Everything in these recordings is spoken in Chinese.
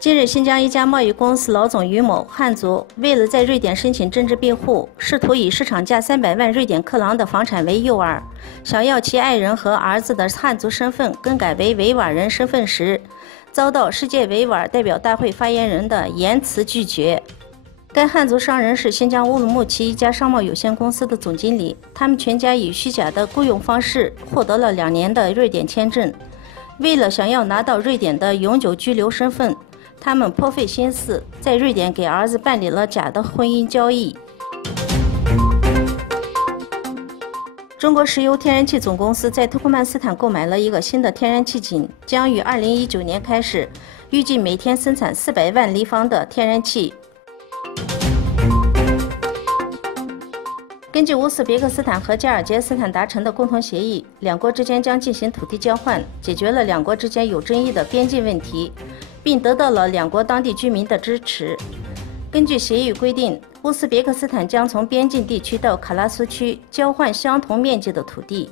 近日，新疆一家贸易公司老总于某，汉族，为了在瑞典申请政治庇护，试图以市场价300万瑞典克朗的房产为诱饵，想要其爱人和儿子的汉族身份更改为维吾尔人身份时，遭到世界维吾尔代表大会发言人的严词拒绝。该汉族商人是新疆乌鲁木齐一家商贸有限公司的总经理，他们全家以虚假的雇佣方式获得了2年的瑞典签证。为了想要拿到瑞典的永久居留身份，他们颇费心思，在瑞典给儿子办理了假的婚姻交易。中国石油天然气总公司在土库曼斯坦购买了一个新的天然气井，将于2019年开始，预计每天生产400万立方的天然气。根据乌兹别克斯坦和加尔杰斯坦达成的共同协议，两国之间将进行土地交换，解决了两国之间有争议的边境问题，并得到了两国当地居民的支持。根据协议规定，乌兹别克斯坦将从边境地区到卡拉苏区交换相同面积的土地。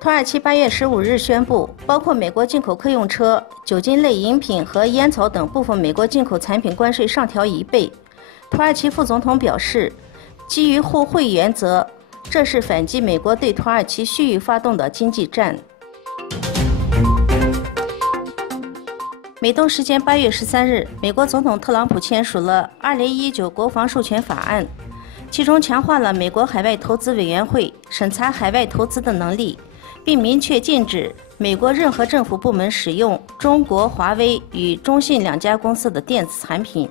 土耳其8月15日宣布，包括美国进口客用车、酒精类饮品和烟草等部分美国进口产品关税上调1倍。土耳其副总统表示，基于互惠原则，这是反击美国对土耳其蓄意发动的经济战。美东时间8月13日，美国总统特朗普签署了2019国防授权法案，其中强化了美国海外投资委员会审查海外投资的能力，并明确禁止美国任何政府部门使用中国华为与中信2家公司的电子产品。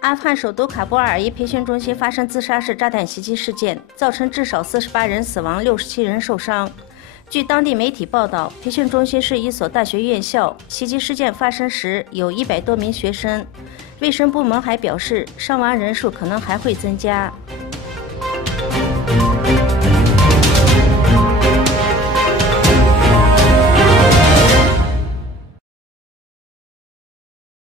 阿富汗首都喀布尔一培训中心发生自杀式炸弹袭击事件，造成至少48人死亡，67人受伤。据当地媒体报道，培训中心是一所大学院校，袭击事件发生时有100多名学生。卫生部门还表示，伤亡人数可能还会增加。